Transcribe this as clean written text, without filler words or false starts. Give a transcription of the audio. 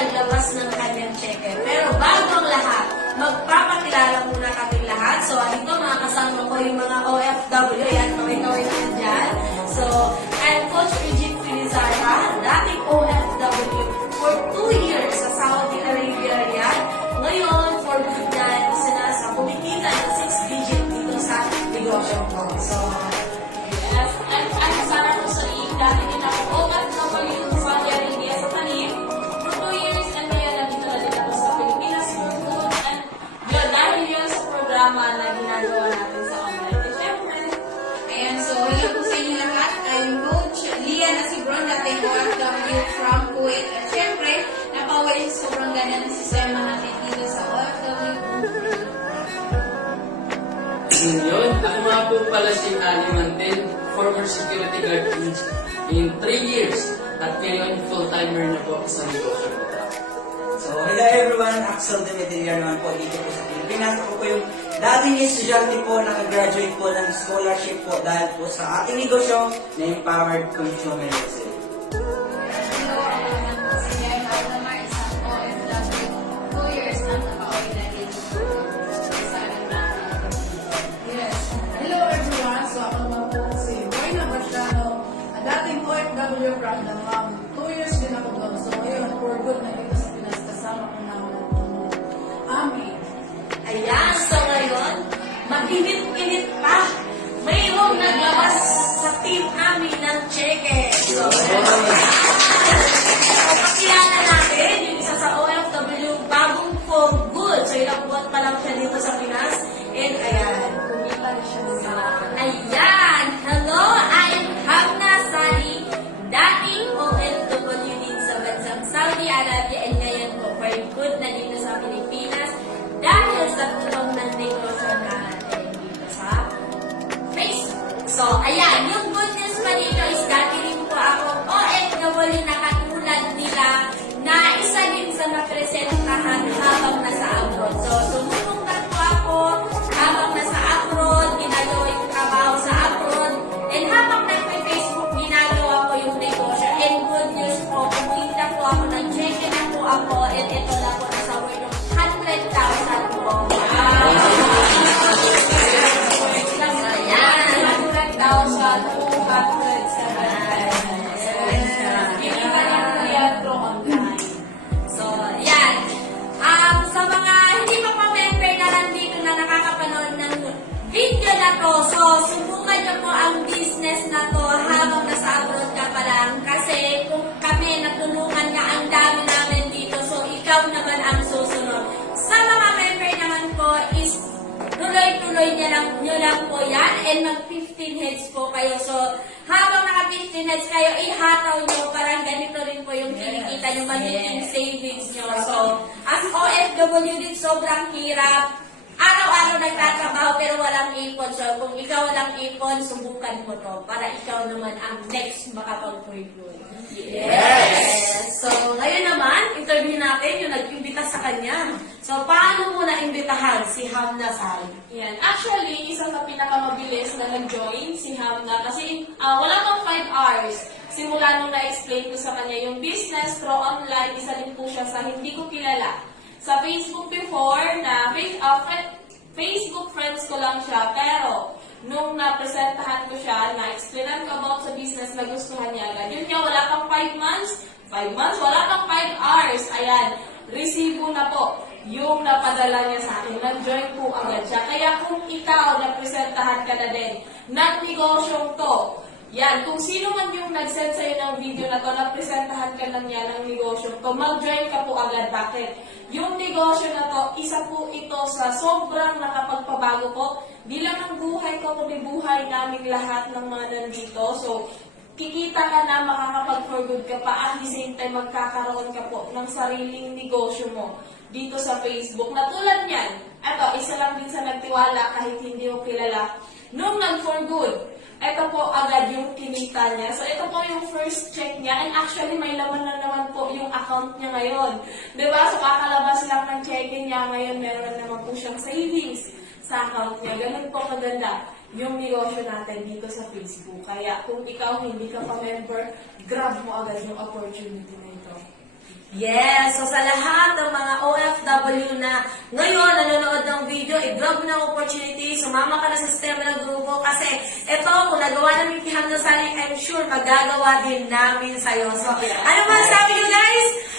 naglabas ng kanyang cheque. Pero bago ang lahat, magpapakilala muna kaming lahat. So, ito mga kasama ko yung mga OFW. Yan, kaway-kaway na dyan. So, I'm Coach Regine Filizarra, dating OFW for 2 years sa Saudi Arabia yan. Ngayon, for good na, isa na sa kumikita ng 6-digit dito sa negosyo ko. So, I'm Sarah Rosalie, dati din ako OFW sa Saudi Arabia sa Talim for 2 years and ngayon nandito na din ako sa Pilipinas for good and yun, dahil yun sa programa na ginagawa natin sa online. And syempre, Ayan, so hello po sa inyo lahat. I'm Coach Lian Asibron, dating OFW from Kuwait. At syempre, napawal sobrang ganda ng sistema natin dito sa OFW. Yun, ako nga po pala si Ali Mantel, former security guard in 3 years at ngayon full-timer na po ako sa negosyo ko. So, hello everyone, Axel Demetria naman po dito po sa Pilipinas. Ako po yung dating estudyante po, nakagraduate po ng scholarship po dahil po sa ating negosyo na Empowered Consumer Services. Hello, ako naman po si Jen Aldamar, isang OFW. 2 years na nakauwi na dito sa Atlanta. Yes. Hello everyone. So ako naman po si Boyna Bashano, dating OFW from Damam. 2 years din ako doon. So ngayon, for good na dito sa Pinas, kasama ko naman ang Ami. ayan. So, ngayon, mag-init-init pa. Mayroong naglabas sa team namin ng cheque. So, pakilala natin yung isa sa OFW, bagong for good. So, ilang buwan pa lang siya dito sa Pinas. And, ayan. kumita na siya sa Ayan! Hello! I'm Hamna Sari, dating OFW din sa bansang Saudi Arabia and ngayon po for good na dito sa Pilipinas dahil sa tulong ng negosyo natin dito sa Facebook. So, ayan, yung good news pa dito is dati rin po ako OFW na katulad nila na isa din sa napresentahan habang nasa abroad. So, sumulungan po ako habang nasa abroad, ginagawa yung trabaho sa abroad, and habang nagpe-Facebook, ginagawa ko yung negosyo. And good news po, kumita po ako, nag-check na po ako, and ito na po nasa worth of 100,000 po. Ayan, 100,207. Kinita niya po yan through online. So, yan. Sa mga hindi pa pa-member na nandito na nakakapanood ng video na to, so, subukan nyo po ang business na to habang nasa abroad ka pa lang. Kasi kung kami natulungan ka, ang dami namin dito, so, ikaw naman ang susunod. Sa mga member naman po is tuloy-tuloy nyo lang po yan and mag-15 heads po kayo. So, habang naka-15 heads kayo, ihataw nyo, parang ganito rin po yung kinikita nyo, magiging savings nyo. So, as OFW din, sobrang hirap. Araw-araw nagtatrabaho pero walang ipon. So, kung ikaw walang ipon, subukan mo to para ikaw naman ang next makapag-for good. Yes! So, ngayon naman, interview natin yung nag-imbita sa kanya. So, paano mo na-imbitahan si Hamna Sari? Yan. Actually, isa sa pinakamabilis na nag-join si Hamna kasi wala pang 5 hours. Simula nung na-explain ko sa kanya yung business through online, isa din po siya sa hindi ko kilala. Sa Facebook before, na Facebook friends ko lang siya, pero nung napresentahan ko siya, na-explainan ko about sa business na gustuhan niya agad. Yun nga, wala pang 5 months, wala pang 5 hours. Ayan, resibo na po yung napadala niya sa akin. Nag-join po agad siya. Kaya kung ikaw, napresentahan ka na din ng negosyong to, yan, kung sino man yung nag-send sa'yo ng video na to, napresentahan ka lang niya ng negosyo to, mag-join ka po agad. Bakit? Yung negosyo na to, isa po ito sa sobrang nakapagpabago po. Di lang ang buhay ko, kundi buhay naming lahat ng mga nandito. So, kikita ka na, makakapag-for good ka pa, at the same time, magkakaroon ka po ng sariling negosyo mo dito sa Facebook. Na tulad niyan, eto, isa lang din sa nagtiwala kahit hindi mo kilala. Nung nag-for good, ito po agad yung kinita niya. So, ito po yung first check niya. And actually, may laman na naman po yung account niya ngayon. Diba? So, kakalabas lang ng check-in niya ngayon. Meron na naman po siyang savings sa account niya. Ganun po kaganda yung negosyo natin dito sa Facebook. Kaya, kung ikaw hindi ka pa member, grab mo agad yung opportunity na ito. Yes, so sa lahat ng mga OFW na ngayon nanonood ng video, i-grab mo ng opportunity, sumama ka na sa sistema ng grupo kasi ito, kung nagawa namin kiham na sali, I'm sure magagawa din namin sa'yo. So, ano man sabi nyo guys?